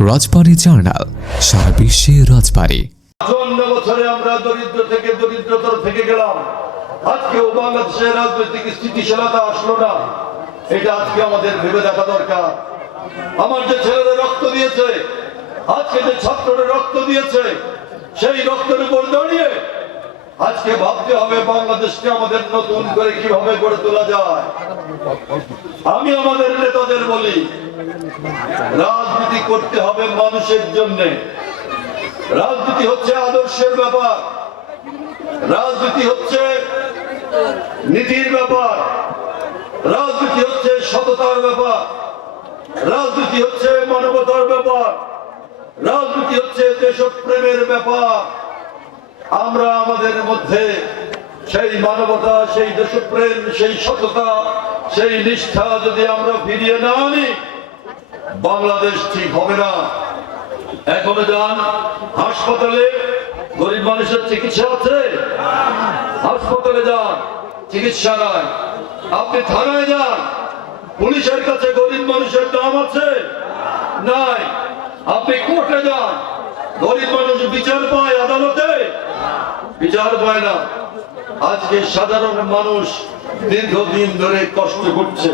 রাজবাড়ী journal, সারা বিশ্বে রাজবাড়ী। বছরে আমরা দরিদ্র থেকে দরিদ্রতর থেকে গেলাম। আজকেও বাংলাদেশের রাজনৈতিক স্থিতিশীলতা আসলো না। এটা আজকে আমাদের ভেবে দেখা দরকার। আমার যে ছেলেরা রক্ত দিয়েছে, আজকে যে ছাত্ররা রক্ত দিয়েছে, সেই রক্তের উপর দাঁড়িয়ে আজকে ভাবতে হবে বাংলাদেশকে আমাদের নতুন করে কীভাবে গড়ে তোলা যায়। আমি আমাদের নেতাদের বলি, রাজনীতি করতে হবে মানুষের জন্য। রাজনীতি হচ্ছে আদর্শের ব্যাপার। রাজনীতি হচ্ছে নীতির ব্যাপার। রাজনীতি হচ্ছে সততার ব্যাপার। রাজনীতি হচ্ছে মানবতার ব্যাপার। রাজনীতি হচ্ছে দেশপ্রেমের ব্যাপার। আমরা আমাদের মধ্যে সেই মানবতা, সেই দেশপ্রেম, সেই সততা, সেই নিষ্ঠা যদি আমরা ফিরিয়ে না আনি, বাংলাদেশ ঠিক হবে না। এখনও যান, হাসপাতালে গরিব মানুষের চিকিৎসা আছে? হাসপাতালে যান, চিকিৎসা নাই। আপনি থানায় যান, পুলিশের কাছে গরিব মানুষের দাম আছে? নাই। আপনি কোর্টে যান গরিব মানুষ বিচার পায় আদালতে? বিচার পায় না। আজকে সাধারণ মানুষ দীর্ঘদিন ধরে কষ্ট করছে।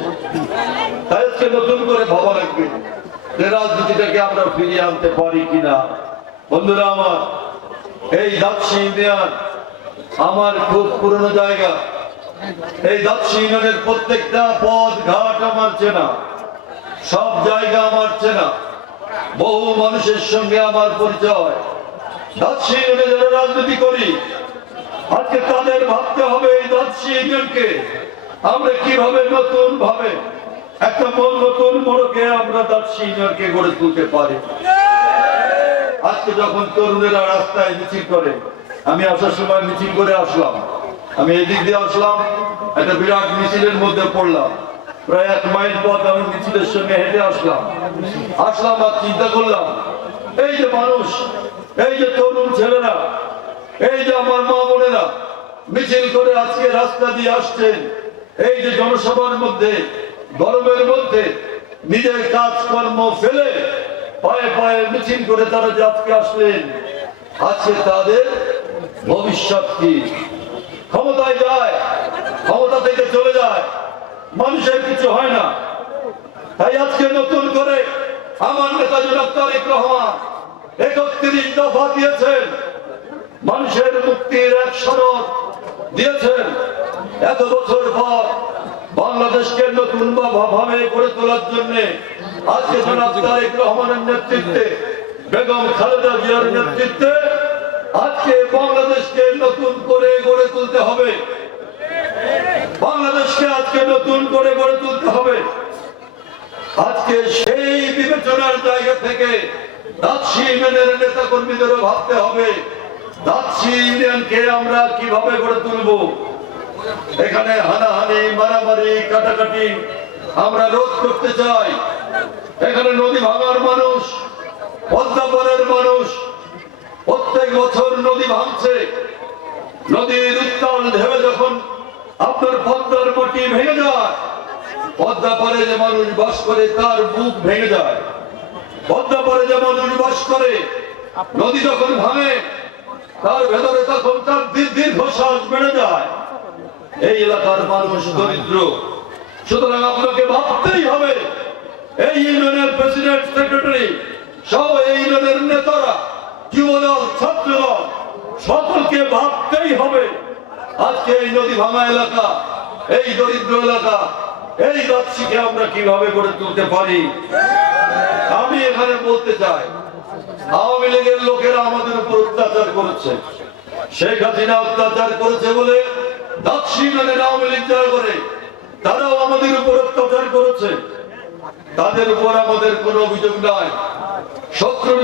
তাই আজকে নতুন করে ভাবা লাগবে রাজনীতিটাকে আমরা ফিরিয়ে আনতে পারি কিনা। বন্ধুরা আমার, এই দাপসি ইউনিয়ন আমার খুব পুরনো জায়গা। এই দাপসি ইউনিয়নের প্রত্যেকটা পথ ঘাট আমার চেনা। সব জায়গা আমার চেনা। বহু মানুষের সঙ্গে আমার পরিচয়। রাজনীতি করি, আজকে তাদের ভাবতে হবে এই ইউনিয়নকে আমরা কীভাবে নতুন ভাবে একটা মন নতুন মোড়কে আমরা ইউনিয়নকে গড়ে তুলতে পারি? আজকে যখন তরুণেরা রাস্তায় মিছিল করে, আমি আসার সময় মিছিল করে আসলাম। আমি এদিক দিয়ে আসলাম, একটা বিরাট মিছিলের মধ্যে পড়লাম। প্রায় এক মাইল পথ আমি মিছিলের সঙ্গে হেঁটে আসলাম। আসলাম আর চিন্তা করলাম, এই যে মানুষ, এই যে তরুণ ছেলেরা, এই যে আমার মা বোনেরা মিছিল করে আজকে রাস্তা দিয়ে আসছেন, এই যে জনসভার মধ্যে গরমের মধ্যে নিজের কাজকর্ম ফেলে পায়ে পায়ে মিছিল করে তারা যে আজকে আসলেন, আজকে তাদের ভবিষ্যৎ কি? ক্ষমতায় যায়, ক্ষমতা থেকে চলে যায়। মানুষের কিছু হয় না। তাই আজকে নতুন করে আমার নেতা জনাব তারেক রহমান একত্রিশ দফা দিয়েছেন। মানুষের মুক্তির এক সনদ দিয়েছেন। এত বছর পর বাংলাদেশকে নতুন ভাবে গড়ে তোলার জন্য আজকে জনাব তারেক রহমানের নেতৃত্বে, বেগম খালেদা জিয়ার নেতৃত্বে আজকে বাংলাদেশকে নতুন করে গড়ে তুলতে হবে। বাংলাদেশকে আজকে নতুন করে গড়ে তুলতে হবে। আজকে সেই বিবেচনার জায়গা থেকে ভাবতে হবে আমরা কীভাবে গড়ে এখানে হানাহানি, মারামারি, কাটাকাটি আমরা রোধ করতে চাই। এখানে নদী ভাঙার মানুষ মানুষ, প্রত্যেক বছর নদী ভাঙছে। নদীর উত্তাল ঢেবে যখন আপনার পদ্মার মাটি ভেঙে যায়। পদ্মা পরে যে মানুষ বাস করে, তার বুক ভেঙে যায়। পদ্মা পরে যে মানুষ বাস করে, নদী যখন ভাঙে, তার ভেতরে তখন তার দীর- দীর্ঘশ্বাস বেড়ে যায়। এই এলাকার মানুষ দরিদ্র। সুতরাং আপনাকে ভাবতেই হবে, এই ইউনিয়নের প্রেসিডেন্ট, সেক্রেটারি, সব এই ইউনিয়নের নেতারা, যুবদল, ছাত্রদল, সকলকে ভাবতেই হবে। আজকে এই নদী ভাঙা এলাকা, এই দরিদ্র এলাকা, এই রাজ্যকে আমরা কীভাবে গড়ে তুলতে পারি? আমি এখানে বলতে চাই, আওয়ামী লীগের লোকেরা আমাদের উপর অত্যাচার করেছে। শেখ হাসিনা অত্যাচার করেছে বলে আওয়ামী লীগ করে, তারাও আমাদের উপর অত্যাচার করেছে। তাদের উপর আমাদের কোনো অভিযোগ নাই। শত্রুর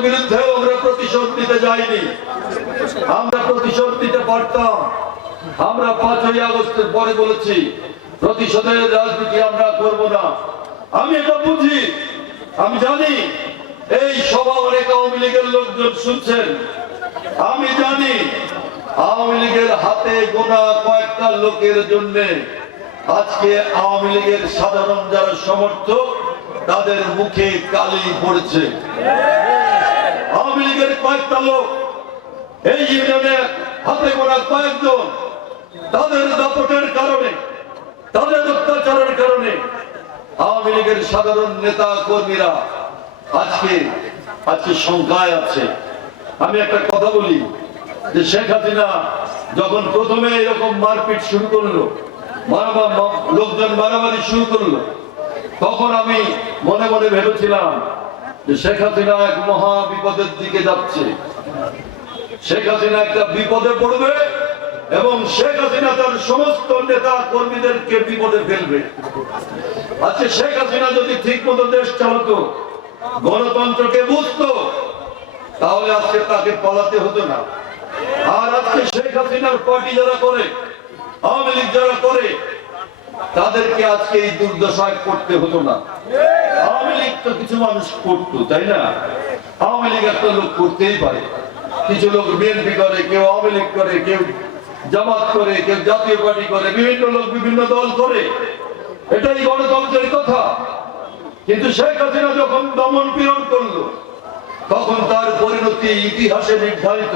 আমরা প্রতিশোধ নিতে যাইনি। আমরা প্রতিশোধ নিতে পারতাম। আমরা পাঁচই আগস্টের পরে বলেছি, প্রতিশোধের রাজনীতি আমরা করব না। আমি এটা বুঝি, আমি জানি, এই সভা অনেক আওয়ামী লীগের লোকজন শুনছেন। আমি জানি, আওয়ামী লীগের হাতে গোনা কয়েকটা লোকের জন্য আজকে আওয়ামী লীগের সাধারণ যারা সমর্থক, তাদের মুখে কালি পড়েছে। আওয়ামী লীগের কয়েকটা লোক, এই ইউনিয়নে হাতে গোনা কয়েকজন তাদের দাপটের কারণে, তাদের অত্যাচারের কারণে আওয়ামী লীগের সাধারণ নেতা কর্মীরা আজকে আজকে সংখ্যায় আছে। আমি একটা কথা বলি, যে শেখ হাসিনা যখন প্রথমে এরকম মারপিট শুরু করল লোকজন মারামারি শুরু করল, তখন আমি মনে মনে ভেবেছিলাম যে শেখ হাসিনা এক মহা বিপদের দিকে যাচ্ছে। শেখ হাসিনা একটা বিপদে পড়বে এবং শেখ হাসিনা তার সমস্ত নেতা কর্মীদেরকে বিপদে ফেলবে। আজকে শেখ হাসিনা যদি ঠিক মতো দেশ চালাতো, গণতন্ত্রকে বুঝতো, তাহলে আজকে তাকে পালাতে হতো না। আর আজকে শেখ হাসিনার পার্টি যারা করে, আওয়ামী লীগ যারা করে, তাদেরকে আজকে এই দুর্দশায় করতে হতো না। আওয়ামী লীগ তো কিছু মানুষ করতো, তাই না? আওয়ামী লীগ একটা লোক করতেই পারে। কিছু লোক বিএনপি করে, কেউ আওয়ামী লীগ করে, কেউ জামাত করে কেউ জাতীয় পার্টি করে, বিভিন্ন লোক, বিভিন্ন দল করে। এটাই গণতন্ত্রের কথা। কিন্তু শেখ হাসিনা যখন দমন পীড়ন করল, তখন তার পরিণতি ইতিহাসে নির্ধারিত।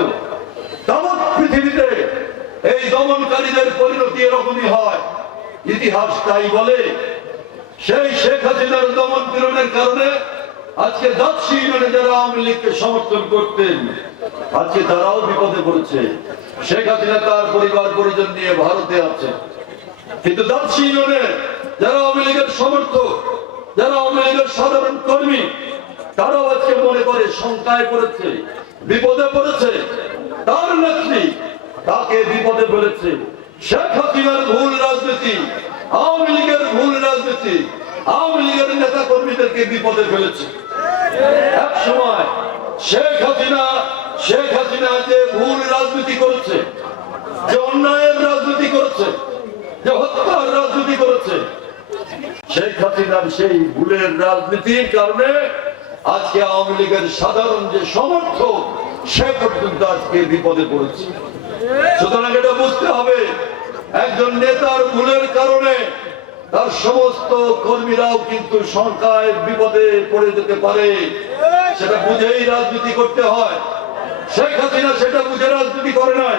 তামাক পৃথিবীতে এই দমনকারীদের পরিণতি এরকমই হয়। ইতিহাস তাই বলে, সেই শেখ হাসিনার দমন পীড়নের কারণে আজকে দাচ্ছি ইউনিয়নে যারা আওয়ামী লীগকে সমর্থন করতেন। আজকে তারাও বিপদে পড়েছে। শেখ হাসিনা তার পরিবার, পরিজন নিয়ে ভারতে আছে। কিন্তু দাচ্ছি ইউনিয়নে যারা আওয়ামী লীগের সমর্থক, যারা আওয়ামী লীগের সাধারণ কর্মী, তারাও আজকে মনে করে শঙ্কায় পড়েছে, বিপদে পড়েছে। তার নেত্রী তাকে বিপদে ফেলেছে। শেখ হাসিনার ভুল রাজনীতি, আওয়ামী লীগের ভুল রাজনীতি, আওয়ামী লীগের নেতা কর্মীদেরকে বিপদে ফেলেছে। এক সময় শেখ হাসিনা শেখ হাসিনা যে ভুল রাজনীতি করেছে, যে অন্যায়ের রাজনীতি করেছে, যে হত্যার রাজনীতি করেছে, শেখ হাসিনার সেই ভুলের রাজনীতির কারণে আজকে আওয়ামী লীগের সাধারণ যে সমর্থক, সে পর্যন্ত আজকে বিপদে পড়েছে। সুতরাং এটা বুঝতে হবে, একজন নেতার ভুলের কারণে তার সমস্ত কর্মীরাও কিন্তু সংখ্যায় বিপদে পড়ে যেতে পারে। সেটা বুঝেই রাজনীতি করতে হয়। শেখ হাসিনা সেটা বুঝে রাজনীতি করে নাই।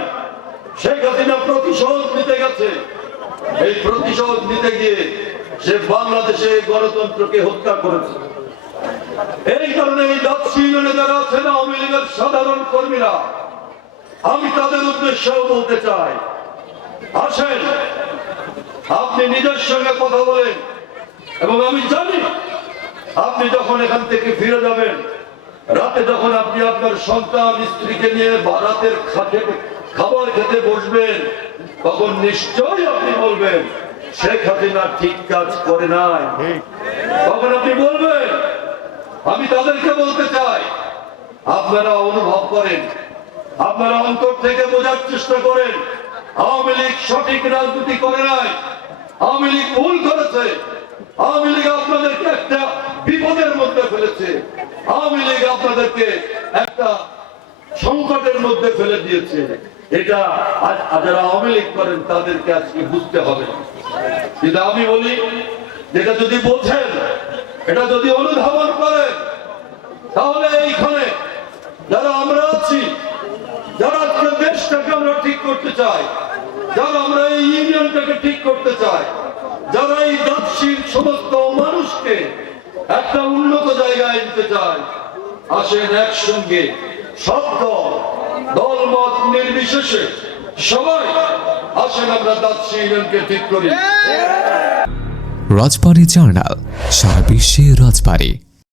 শেখ হাসিনা প্রতিশোধ নিতে গেছে। এই প্রতিশোধ নিতে গিয়ে সে বাংলাদেশে গণতন্ত্রকে হত্যা করেছে। এই কারণে এই ইউনিয়নে যারা আছেন আওয়ামী লীগের সাধারণ কর্মীরা, আমি তাদের উদ্দেশ্যেও বলতে চাই, আসেন আপনি নিজের সঙ্গে কথা বলেন। এবং আমি জানি আপনি যখন এখান থেকে ফিরে যাবেন, রাতে যখন আপনি আপনার সন্তান, স্ত্রীকে নিয়ে রাতের খাতে খাবার খেতে বসবেন, তখন নিশ্চয়ই আপনি বলবেন, শেখ হাসিনা ঠিক কাজ করে নাই। তখন আপনি বলবেন, আমি তাদেরকে বলতে চাই, আপনারা অনুভব করেন, আপনারা অন্তর থেকে বোঝার চেষ্টা করেন। আওয়ামী লীগ সঠিক রাজনীতি করে নাই। আওয়ামী লীগ ভুল করেছে। আওয়ামী লীগ আপনাদেরকে একটা বিপদের মধ্যে ফেলেছে। আওয়ামী লীগ আপনাদেরকে একটা সংকটের মধ্যে ফেলে দিয়েছে। এটা আজ যারা আওয়ামী লীগ করেন, তাদেরকে আজকে বুঝতে হবে। কিন্তু আমি বলি, যেটা যদি বোঝেন, এটা যদি অনুধাবন করেন, তাহলে এইখানে যারা আমরা আছি যারা আজকে দেশটাকে আমরা ঠিক করতে চাই। যারা আমরা এই ইউনিয়নটাকে ঠিক করতে চাই, যারা এই দাক্ষিণ সমস্ত মানুষকে একটা উন্নত জায়গায় নিতে চায়, আসেন একসঙ্গে সব দল দল মত নির্বিশেষে সবাই আসেন আমরা দাক্ষিণ ইউনিয়নকে ঠিক করি। রাজবাড়ী জার্নাল, সারা বিশ্বে রাজবাড়ী।